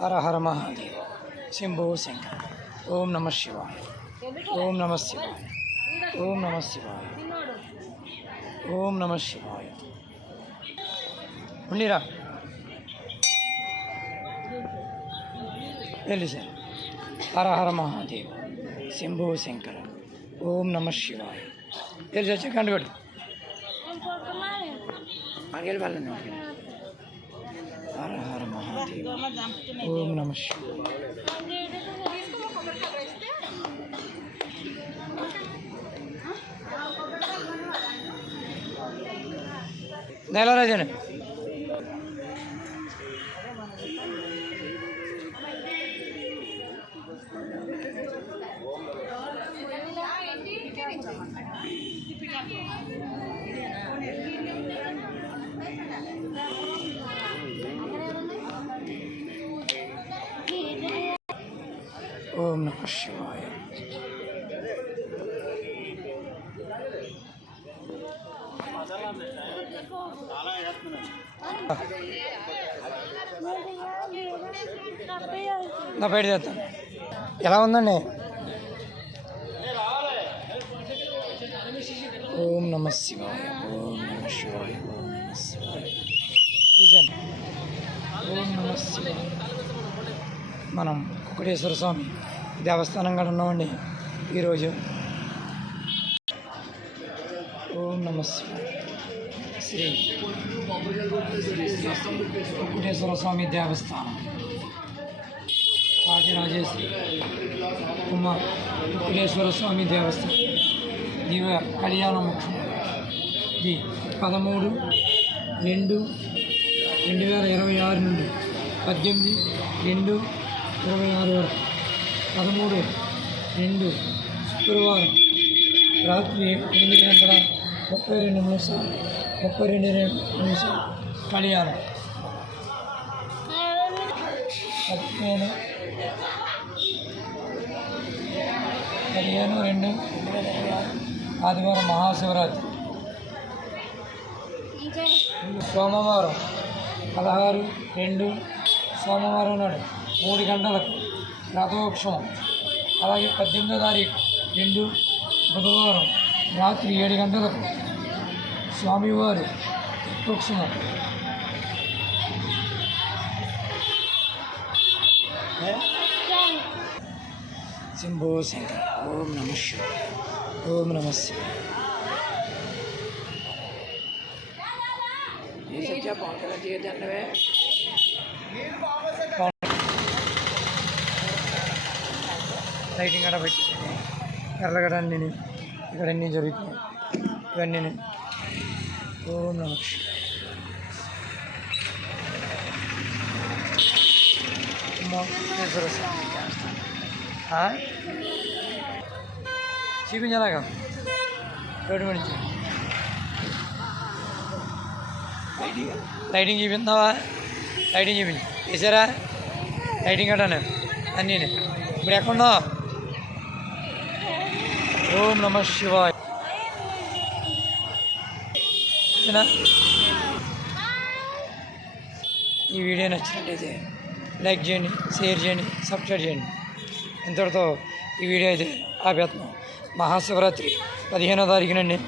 హర హర మహాదేవ శంభో శంకర ఓం నమ శివాయ ఓం నమ శివాయ ఓం నమ శివాయ ఓం నమ శివాయ ఉండిరా వెళ్ళి సార్ హర హర మహాదేవ శంభో శంకర ఓం నమ శివాయ వెళ్ళి వచ్చి కండు పెట్టు అడిగేది వాళ్ళని హర హర మహాదేవ ఓం నమ శివాయ నెలరాజన్ ఓం నమ శివాయ. నా బయట చేస్తాను ఎలా ఉందండి? ఓం నమ శివాయ ఓం నమ శివాయ ఓం నమ శివాయ. ఓం నమ శివాయ. మనం కుకటేశ్వర స్వామి దేవస్థానం ఉన్నామండి ఈరోజు. ఓం నమ శ్రీ వెంకటేశ్వర స్వామి దేవస్థానం. రాజరాజేశ్వరి కుమార్ కుకుటేశ్వర స్వామి దేవస్థానం. దివ్య కళ్యాణ ముఖ్యం ఇది పదమూడు రెండు రెండు వేల ఇరవై ఆరు నుండి పద్దెనిమిది రెండు ఇరవై ఆరు వరకు పదమూడు రెండు శుక్రవారం రాత్రి ఎనిమిది గంటల ముప్పై రెండు నిమిషాలు ముప్పై రెండు నిమిషాలు కళ్యాణం పదిహేను పదిహేను రెండు ఆదివారం మహాశివరాత్రి. సోమవారం పదహారు రెండు సోమవారం నాడు మూడు గంటలకు రథోత్సవం. అలాగే పద్దెనిమిదో తారీఖు రెండు బుధవారం రాత్రి ఏడు గంటలకు స్వామివారి రథోత్సవం. శంభో శంకర ఓం నమ ఓం నమ ఏ సత్య పవన్ కళ్యాణ్ లైటింగ్ కూడా పెట్టి ఎర్రగడ అన్నీ ఇక్కడ అన్నీ జరుగుతున్నాయి ఇవన్నీ ఓం నమ శివాయ వెంకటేశ్వర స్వామి దేవస్థానం. ఆ? చూపించాలాగా రోడ్డు మీద నుంచి లైటింగ్ లైటింగ్ చూపించావా లైటింగ్ చూపించి వేసారా లైటింగ్ కట్టాను అన్నీ ఇప్పుడు ఎక్కడున్నావు ఓం నమ శివాయ. ఈ వీడియో నచ్చినట్టయితే లైక్ చేయండి షేర్ చేయండి సబ్స్క్రైబ్ చేయండి. ఇంతటితో ఈ వీడియో అయితే ఆపేస్తున్నాం. మహాశివరాత్రి పదిహేనో తారీఖునండి